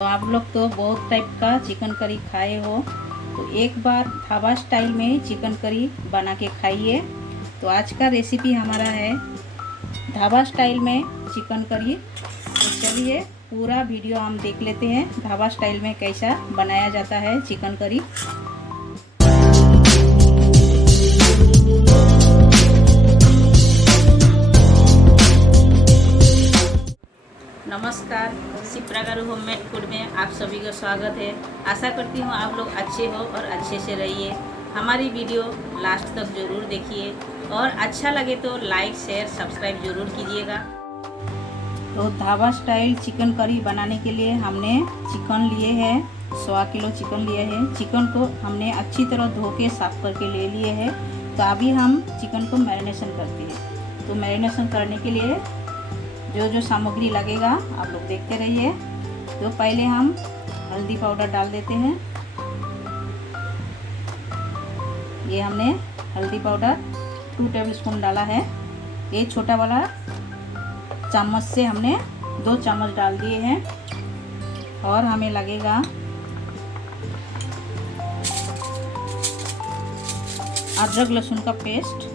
तो आप लोग तो बहुत टाइप का चिकन करी खाए हो, तो एक बार ढाबा स्टाइल में चिकन करी बना के खाइए। तो आज का रेसिपी हमारा है ढाबा स्टाइल में चिकन करी। तो चलिए पूरा वीडियो हम देख लेते हैं ढाबा स्टाइल में कैसा बनाया जाता है चिकन करी। नमस्कार, शिप्रा गारू होममेड फूड में आप सभी का स्वागत है। आशा करती हूँ आप लोग अच्छे हो और अच्छे से रहिए। हमारी वीडियो लास्ट तक ज़रूर देखिए और अच्छा लगे तो लाइक शेयर सब्सक्राइब ज़रूर कीजिएगा। तो ढाबा स्टाइल चिकन करी बनाने के लिए हमने चिकन लिए हैं, 100 किलो चिकन लिए हैं। चिकन को हमने अच्छी तरह धो के साफ करके ले लिए हैं। तो अभी हम चिकन को मैरिनेशन करते हैं। तो मैरिनेशन करने के लिए जो जो सामग्री लगेगा आप लोग देखते रहिए। तो पहले हम हल्दी पाउडर डाल देते हैं। ये हमने हल्दी पाउडर 2 टेबलस्पून डाला है। ये छोटा वाला चम्मच से हमने 2 चम्मच डाल दिए हैं। और हमें लगेगा अदरक लहसुन का पेस्ट।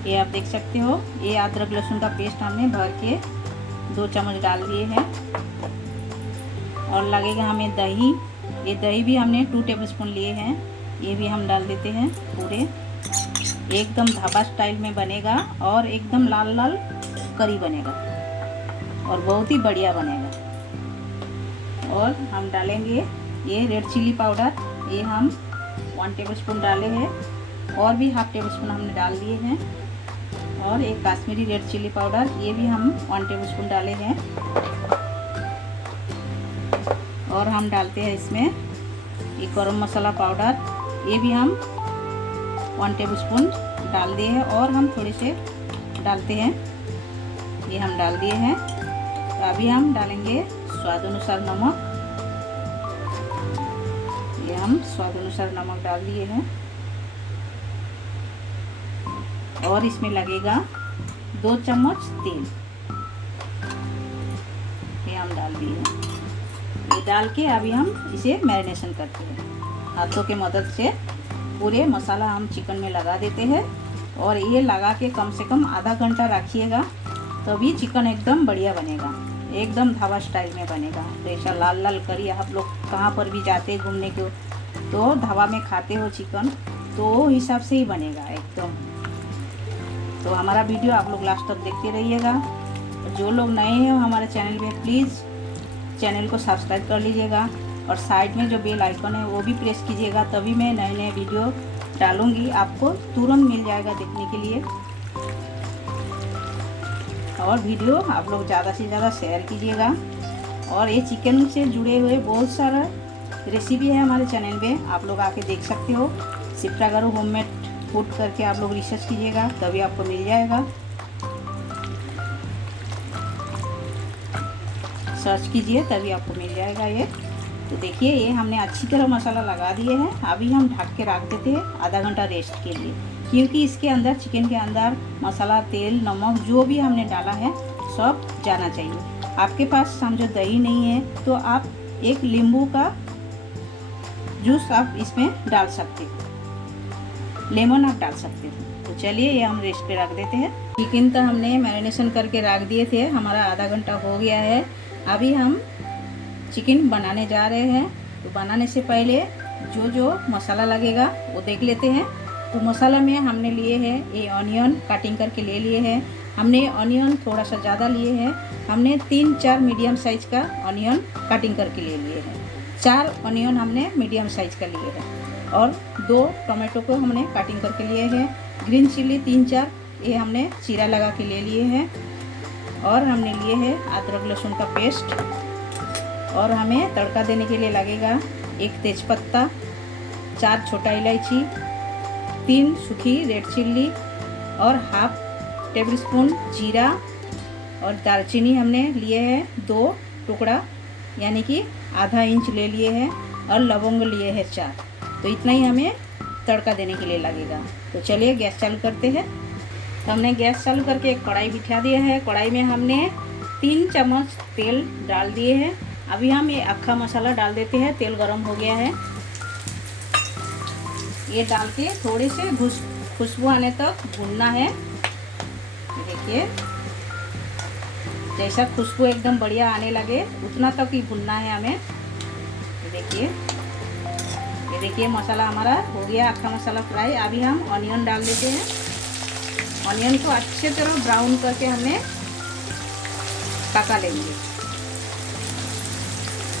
ये आप देख सकते हो, ये अदरक लहसुन का पेस्ट हमने भर के 2 चम्मच डाल दिए हैं। और लगेगा हमें दही। ये दही भी हमने 2 टेबलस्पून लिए हैं, ये भी हम डाल देते हैं पूरे। एकदम ढाबा स्टाइल में बनेगा और एकदम लाल लाल करी बनेगा और बहुत ही बढ़िया बनेगा। और हम डालेंगे ये रेड चिली पाउडर, ये हम 1 टेबलस्पून डाले हैं। और भी ½ टेबलस्पून हमने डाल दिए हैं। और एक काश्मीरी रेड चिली पाउडर, ये भी हम 1 टेबलस्पून डाले हैं। और हम डालते हैं इसमें ये गरम मसाला पाउडर, ये भी हम 1 टेबलस्पून डाल दिए हैं। और हम थोड़े से डालते हैं, ये हम डाल दिए हैं। तो अभी हम डालेंगे स्वाद अनुसार नमक। ये हम स्वाद अनुसार नमक डाल दिए हैं। और इसमें लगेगा 2 चम्मच तेल, ये हम डाल दिए हैं। ये डाल के अभी हम इसे मैरिनेशन करते हैं। हाथों के मदद से पूरे मसाला हम चिकन में लगा देते हैं। और ये लगा के कम से कम आधा घंटा रखिएगा, तभी चिकन एकदम बढ़िया बनेगा, एकदम ढाबा स्टाइल में बनेगा। तो ऐसा लाल लाल करी आप लोग कहाँ पर भी जाते हैं घूमने को, तो ढाबा में खाते हो चिकन, तो हिसाब से ही बनेगा एकदम। तो हमारा वीडियो आप लोग लास्ट तक देखते रहिएगा। जो लोग नए हैं हमारे चैनल में, प्लीज़ चैनल को सब्सक्राइब कर लीजिएगा। और साइड में जो बेल आइकन है वो भी प्रेस कीजिएगा, तभी मैं नए नए वीडियो डालूँगी, आपको तुरंत मिल जाएगा देखने के लिए। और वीडियो आप लोग ज़्यादा से ज़्यादा शेयर कीजिएगा। और ये चिकन से जुड़े हुए बहुत सारा रेसिपी है हमारे चैनल पे, आप लोग आके देख सकते हो। शिप्रा गारू होममेड फूड करके आप लोग रिसर्च कीजिएगा, तभी आपको मिल जाएगा। सर्च कीजिए तभी आपको मिल जाएगा ये। तो देखिए ये हमने अच्छी तरह मसाला लगा दिए हैं। अभी हम ढक के रख देते हैं आधा घंटा रेस्ट के लिए, क्योंकि इसके अंदर चिकन के अंदर मसाला, तेल, नमक जो भी हमने डाला है सब जाना चाहिए। आपके पास समझो दही नहीं है तो आप एक नींबू का जूस आप इसमें डाल सकते हो, लेमन आप डाल सकते हो। तो चलिए ये हम रेस्ट पे रख देते हैं। चिकन तो हमने मैरिनेशन करके रख दिए थे, हमारा आधा घंटा हो गया है। अभी हम चिकन बनाने जा रहे हैं। तो बनाने से पहले जो जो मसाला लगेगा वो देख लेते हैं। तो मसाला में हमने लिए हैं ये ऑनियन कटिंग करके ले लिए हैं। हमने ऑनियन थोड़ा सा ज़्यादा लिए हैं। हमने 3-4 मीडियम साइज़ का ऑनियन कटिंग करके ले लिए हैं। 4 ऑनियन हमने मीडियम साइज़ का लिए हैं। और 2 टमाटो को हमने कटिंग करके लिए हैं। ग्रीन चिल्ली 3-4 ये हमने चीरा लगा के ले लिए हैं। और हमने लिए हैं अदरक लहसुन का पेस्ट। और हमें तड़का देने के लिए लगेगा 1 तेज़पत्ता, 4 छोटा इलायची, 3 सूखी रेड चिल्ली और ½ टेबलस्पून जीरा। और दालचीनी हमने लिए हैं 2 टुकड़ा, यानी कि आधा इंच ले लिए हैं। और लवंग लिए हैं 4। तो इतना ही हमें तड़का देने के लिए लगेगा। तो चलिए गैस चालू करते हैं। तो हमने गैस चालू करके एक कढ़ाई बिठा दिया है। कढ़ाई में हमने 3 चम्मच तेल डाल दिए हैं। अभी हम ये अक्खा मसाला डाल देते हैं। तेल गरम हो गया है, ये डाल के थोड़े से खुशबू आने तक भूनना है। देखिए जैसा खुशबू एकदम बढ़िया आने लगे उतना तक ही भूनना है हमें। ये देखिए मसाला हमारा हो गया, अक्खा मसाला फ्राई। अभी हम ऑनियन डाल देते हैं। ऑनियन को अच्छे तरह ब्राउन करके हमें पका लेंगे।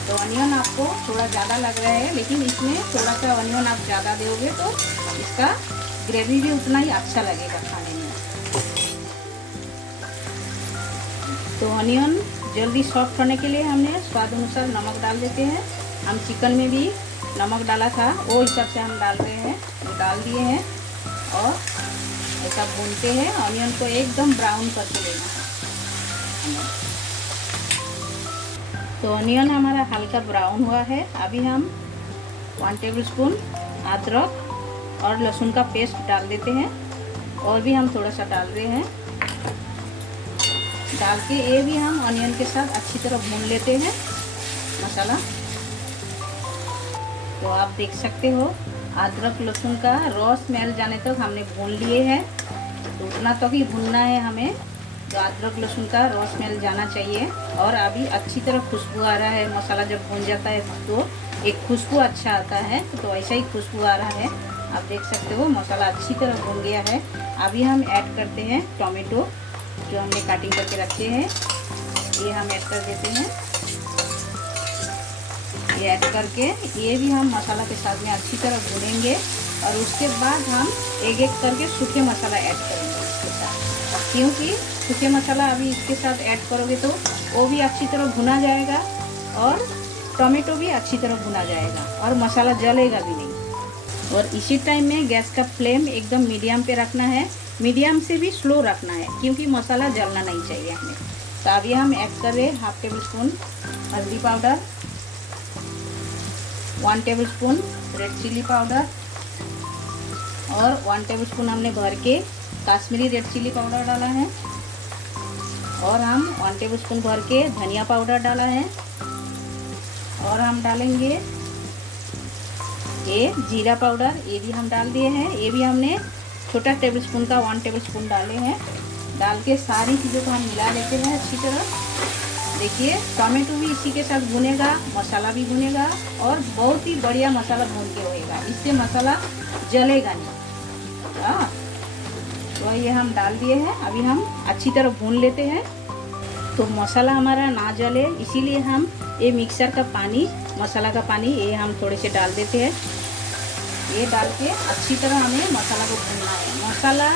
तो ऑनियन आपको थोड़ा ज़्यादा लग रहा है, लेकिन इसमें थोड़ा सा ऑनियन आप ज़्यादा दोगे तो इसका ग्रेवी भी उतना ही अच्छा लगेगा खाने में। तो ऑनियन जल्दी सॉफ्ट होने के लिए हमने स्वाद अनुसार नमक डाल देते हैं। हम चिकन में भी नमक डाला था, वो हिसाब से हम डाल रहे हैं। वो डाल दिए हैं और ऐसा भूनते हैं। ऑनियन को एकदम ब्राउन करके लेना है। तो ऑनियन हमारा हल्का ब्राउन हुआ है। अभी हम 1 टेबलस्पून अदरक और लहसुन का पेस्ट डाल देते हैं। और भी हम थोड़ा सा डाल रहे हैं। डाल के ये भी हम ऑनियन के साथ अच्छी तरह भून लेते हैं मसाला। तो आप देख सकते हो अदरक लहसुन का रॉ स्मेल जाने तक हमने भून लिए हैं। तो उतना तक ही भूनना है हमें, तो अदरक लहसुन का रॉ स्मेल जाना चाहिए। और अभी अच्छी तरह खुशबू आ रहा है। मसाला जब भून जाता है तो एक खुशबू अच्छा आता है, तो ऐसा ही खुशबू आ रहा है। आप देख सकते हो मसाला अच्छी तरह भून गया है। अभी हम ऐड करते हैं टोमेटो जो हमने काटिंग करके रखे हैं, ये हम ऐड कर देते हैं। ये ऐड करके ये भी हम मसाला के साथ में अच्छी तरह भूनेंगे। और उसके बाद हम एक एक करके सूखे मसाला ऐड करेंगे इसके साथ, क्योंकि सूखे मसाला अभी इसके साथ ऐड करोगे तो वो भी अच्छी तरह भुना जाएगा और टोमेटो भी अच्छी तरह भुना जाएगा और मसाला जलेगा भी नहीं। और इसी टाइम में गैस का फ्लेम एकदम मीडियम पे रखना है, मीडियम से भी स्लो रखना है, क्योंकि मसाला जलना नहीं चाहिए हमें। तो अभी हम ऐड कर रहे हैं 1/2 टेबलस्पून हल्दी powder, 1 tablespoon red chilli powder और 1 टेबलस्पून हमने भर के काश्मीरी रेड चिली पाउडर डाला है। और हम 1 टेबलस्पून भर के धनिया पाउडर डाला है। और हम डालेंगे ये जीरा पाउडर, ये भी हम डाल दिए हैं। ये भी हमने छोटा टेबलस्पून का 1 टेबलस्पून डाले हैं। डाल के सारी चीज़ों को हम मिला लेते हैं अच्छी तरह। देखिए टोमेटो भी इसी के साथ भुनेगा, मसाला भी भुनेगा और बहुत ही बढ़िया मसाला भून के होएगा। इससे मसाला जलेगा नहीं। हाँ, तो ये हम डाल दिए हैं। अभी हम अच्छी तरह भून लेते हैं तो मसाला हमारा ना जले, इसीलिए हम ये मिक्सर का पानी, मसाला का पानी, ये हम थोड़े से डाल देते हैं। ये डाल के अच्छी तरह हमें मसाला को भूनना है। मसाला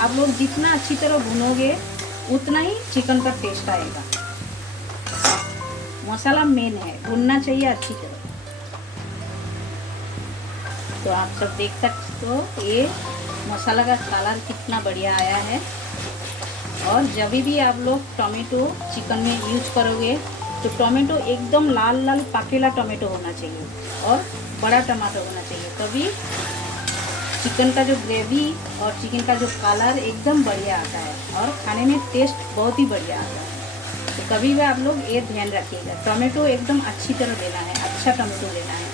आप लोग जितना अच्छी तरह भूनोगे उतना ही चिकन का टेस्ट आएगा। मसाला मेन है, भूनना चाहिए अच्छी तरह। तो आप सब देख सकते हो ये मसाला का कलर कितना बढ़िया आया है। और जब भी आप लोग टोमेटो चिकन में यूज करोगे तो टोमेटो एकदम लाल लाल पकेला टोमेटो होना चाहिए और बड़ा टमाटर होना चाहिए, तभी चिकन का जो ग्रेवी और चिकन का जो कलर एकदम बढ़िया आता है और खाने में टेस्ट बहुत ही बढ़िया आता है। तो कभी भी आप लोग ये ध्यान रखिएगा, टोमेटो एकदम अच्छी तरह लेना है, अच्छा टोमेटो लेना है।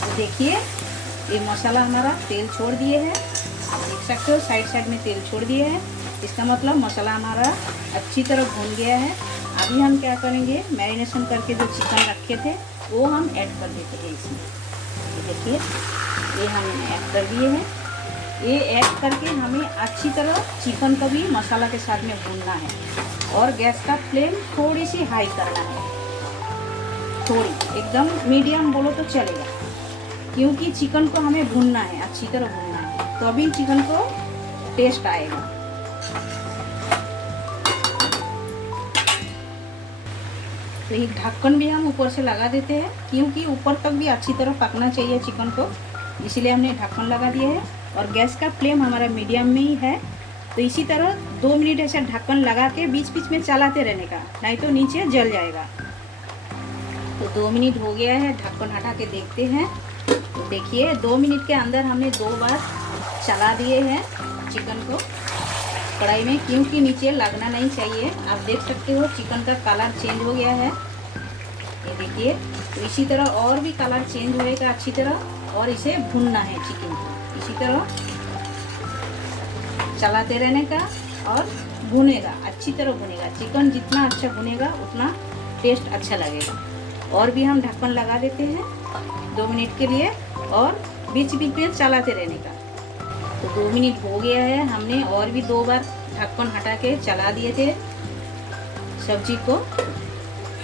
तो देखिए ये मसाला हमारा तेल छोड़ दिए है, आप देख सकते हो साइड साइड में तेल छोड़ दिए है। इसका मतलब मसाला हमारा अच्छी तरह भून गया है। अभी हम क्या करेंगे, मैरिनेशन करके जो चिकन रखे थे वो हम ऐड कर देते हैं इसमें। ये देखिए ये हमने ऐड कर दिए हैं। ये ऐड करके हमें अच्छी तरह चिकन को भी मसाला के साथ में भूनना है और गैस का फ्लेम थोड़ी सी हाई करना है, थोड़ी एकदम मीडियम बोलो तो चलेगा, क्योंकि चिकन को हमें भूनना है, अच्छी तरह भूनना है, तो अभी चिकन को टेस्ट आएगा। तो एक ढक्कन भी हम ऊपर से लगा देते हैं, क्योंकि ऊपर तक भी अच्छी तरह पकना चाहिए चिकन को, इसलिए हमने ढक्कन लगा दिया है। और गैस का फ्लेम हमारा मीडियम में ही है। तो इसी तरह 2 मिनट ऐसे ढक्कन लगा के बीच बीच में चलाते रहने का, नहीं तो नीचे जल जाएगा। तो 2 मिनट हो गया है, ढक्कन हटा के देखते हैं। तो देखिए 2 मिनट के अंदर हमने 2 बार चला दिए हैं चिकन को कढ़ाई में, क्योंकि नीचे लगना नहीं चाहिए। आप देख सकते हो चिकन का कलर चेंज हो गया है ये देखिए, तो इसी तरह और भी कलर चेंज होएगा अच्छी तरह, और इसे भूनना है चिकन को। इसी तरह चलाते रहने का और भुनेगा, अच्छी तरह भुनेगा। चिकन जितना अच्छा भुनेगा उतना टेस्ट अच्छा लगेगा। और भी हम ढक्कन लगा देते हैं 2 मिनट के लिए, और बीच बीच में चलाते रहने का। तो 2 मिनट हो गया है, हमने और भी 2 बार ढक्कन हटा के चला दिए थे सब्जी को।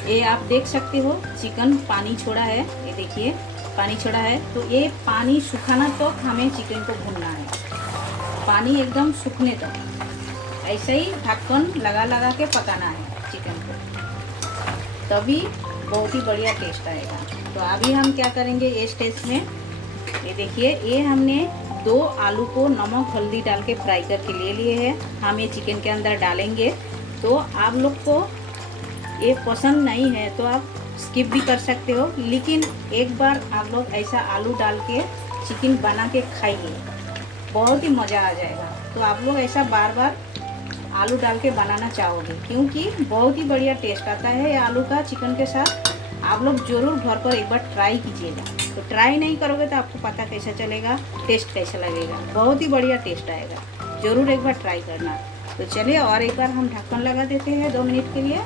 ये आप देख सकते हो चिकन पानी छोड़ा है, ये देखिए पानी छोड़ा है। तो ये पानी सुखाना तक हमें चिकन को भूनना है, पानी एकदम सूखने तक। ऐसे ही ढक्कन लगा लगा के पकाना है चिकन को, तभी बहुत ही बढ़िया टेस्ट आएगा। तो अभी हम क्या करेंगे ये स्टेज में, ये देखिए ये हमने 2 आलू को नमक हल्दी डाल के फ्राई करके ले लिए हैं। हम ये चिकन के अंदर डालेंगे। तो आप लोग को ये पसंद नहीं है तो आप स्किप भी कर सकते हो, लेकिन एक बार आप लोग ऐसा आलू डाल के चिकन बना के खाइए, बहुत ही मज़ा आ जाएगा। तो आप लोग ऐसा बार बार आलू डाल के बनाना चाहोगे, क्योंकि बहुत ही बढ़िया टेस्ट आता है ये आलू का चिकन के साथ। आप लोग ज़रूर घर पर एक बार ट्राई कीजिएगा। तो ट्राई नहीं करोगे तो आपको पता कैसा चलेगा, टेस्ट कैसा लगेगा। बहुत ही बढ़िया टेस्ट आएगा, ज़रूर एक बार ट्राई करना। तो चलिए और एक बार हम ढक्कन लगा देते हैं 2 मिनट के लिए।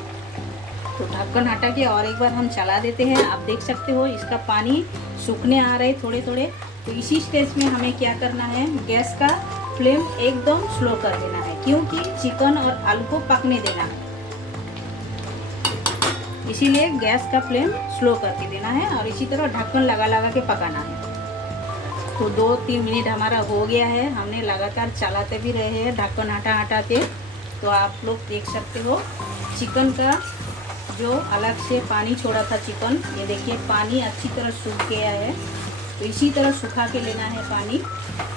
तो ढक्कन हटा के और एक बार हम चला देते हैं। आप देख सकते हो इसका पानी सूखने आ रहे थोड़े थोड़े। तो इसी स्टेज में हमें क्या करना है, गैस का फ्लेम एकदम स्लो कर देना है, क्योंकि चिकन और आलू को पकने देना है। इसीलिए गैस का फ्लेम स्लो करके देना है और इसी तरह ढक्कन लगा लगा के पकाना है। तो 2-3 मिनट हमारा हो गया है, हमने लगातार चलाते भी रहे हैं ढक्कन हटा हटा के। तो आप लोग देख सकते हो चिकन का जो अलग से पानी छोड़ा था चिकन, ये देखिए पानी अच्छी तरह सूख गया है। तो इसी तरह सुखा के लेना है पानी,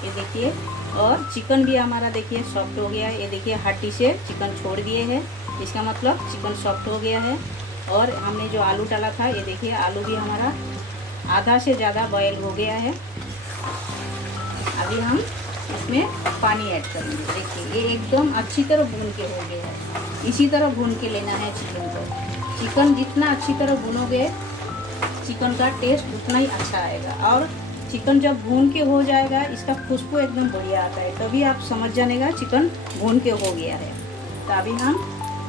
ये देखिए। और चिकन भी हमारा देखिए सॉफ्ट हो गया है, ये देखिए हड्डी से चिकन छोड़ दिए हैं, इसका मतलब चिकन सॉफ्ट हो गया है। और हमने जो आलू डाला था, ये देखिए आलू भी हमारा आधा से ज़्यादा बॉयल हो गया है। अभी हम इसमें पानी ऐड करेंगे। देखिए ये एकदम अच्छी तरह भून के हो गया है, इसी तरह भून के लेना है चिकन को। चिकन जितना अच्छी तरह भूनोगे चिकन का टेस्ट उतना ही अच्छा आएगा। और चिकन जब भून के हो जाएगा, इसका खुशबू एकदम बढ़िया आता है, तभी आप समझ जानेगा चिकन भून के हो गया है। तो अभी हम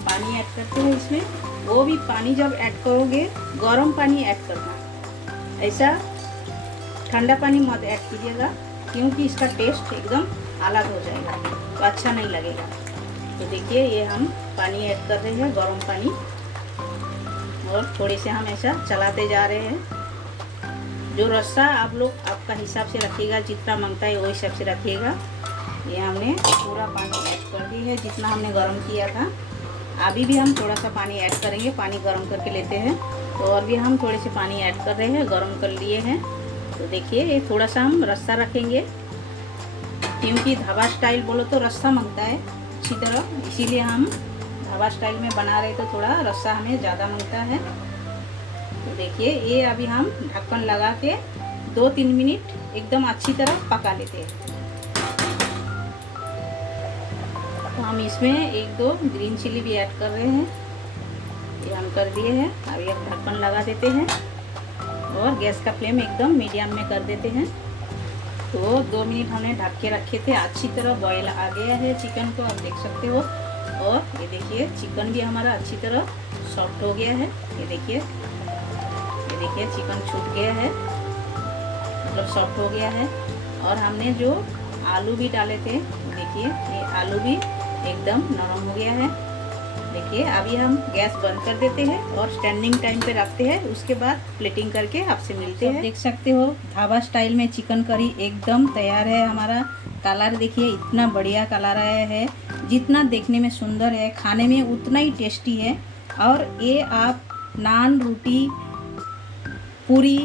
पानी ऐड करते हैं इसमें। वो भी पानी जब ऐड करोगे गर्म पानी ऐड करना, ऐसा ठंडा पानी मत ऐड कीजिएगा, क्योंकि इसका टेस्ट एकदम अलग हो जाएगा, तो अच्छा नहीं लगेगा। तो देखिए ये हम पानी ऐड कर रहे हैं, गर्म पानी, और थोड़े से हम ऐसा चलाते जा रहे हैं। जो रस्सा आप लोग आपका हिसाब से रखिएगा, जितना मांगता है वो हिसाब से रखिएगा। ये हमने पूरा पानी ऐड कर दी है जितना हमने गर्म किया था। अभी भी हम थोड़ा सा पानी ऐड करेंगे, पानी गर्म करके लेते हैं। तो और भी हम थोड़े से पानी ऐड कर रहे हैं, गर्म कर लिए हैं। तो देखिए ये थोड़ा सा हम रस्सा रखेंगे, क्योंकि ढाबा स्टाइल बोलो तो रस्सा मांगता है अच्छी तरह, इसीलिए हम ढाबा स्टाइल में बना रहे तो थोड़ा रस्सा हमें ज़्यादा मांगता है। तो देखिए ये अभी हम ढक्कन लगा के 2-3 मिनट एकदम अच्छी तरह पका लेते हैं। तो हम इसमें 1-2 ग्रीन चिली भी ऐड कर रहे हैं, ये हम कर दिए हैं। अभी हम ढक्कन लगा देते हैं और गैस का फ्लेम एकदम मीडियम में कर देते हैं। तो 2 मिनट हमने ढक के रखे थे, अच्छी तरह बॉयल आ गया है चिकन को, आप देख सकते हो। और ये देखिए चिकन भी हमारा अच्छी तरह सॉफ्ट हो गया है, ये देखिए चिकन छूट गया है, मतलब सॉफ्ट हो गया है। और हमने जो आलू भी डाले थे, देखिए ये आलू भी एकदम नरम हो गया है। देखिए अभी हम गैस बंद कर देते हैं और स्टैंडिंग टाइम पे रखते हैं, उसके बाद प्लेटिंग करके आपसे मिलते हैं। देख सकते हो ढाबा स्टाइल में चिकन करी एकदम तैयार है हमारा। कलर देखिए इतना बढ़िया कलर आया है, जितना देखने में सुंदर है खाने में उतना ही टेस्टी है। और ये आप नान, रोटी, पूरी,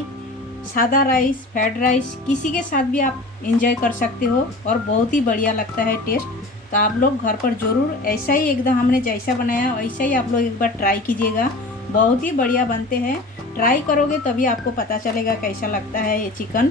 सादा राइस, फ्राइड राइस किसी के साथ भी आप एंजॉय कर सकते हो और बहुत ही बढ़िया लगता है टेस्ट। तो आप लोग घर पर ज़रूर ऐसा ही एकदम हमने जैसा बनाया वैसा ही आप लोग एक बार ट्राई कीजिएगा, बहुत ही बढ़िया बनते हैं। ट्राई करोगे तभी आपको पता चलेगा कैसा लगता है ये चिकन।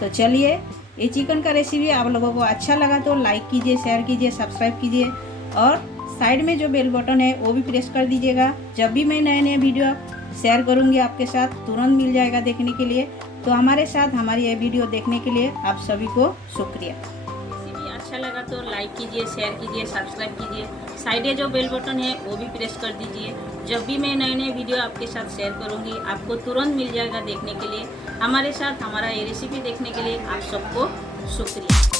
तो चलिए ये चिकन का रेसिपी आप लोगों को अच्छा लगा तो लाइक कीजिए, शेयर कीजिए, सब्सक्राइब कीजिए और साइड में जो बेल बटन है वो भी प्रेस कर दीजिएगा। जब भी मैं नए नए वीडियो शेयर करूँगी आपके साथ, तुरंत मिल जाएगा देखने के लिए। तो हमारे साथ हमारी ये वीडियो देखने के लिए आप सभी को शुक्रिया। रेसिपी अच्छा लगा तो लाइक कीजिए, शेयर कीजिए, सब्सक्राइब कीजिए। साइडे जो बेल बटन है वो भी प्रेस कर दीजिए। जब भी मैं नए नए वीडियो आपके साथ शेयर करूँगी आपको तुरंत मिल जाएगा देखने के लिए। हमारे साथ हमारा ये रेसिपी देखने के लिए आप सबको शुक्रिया।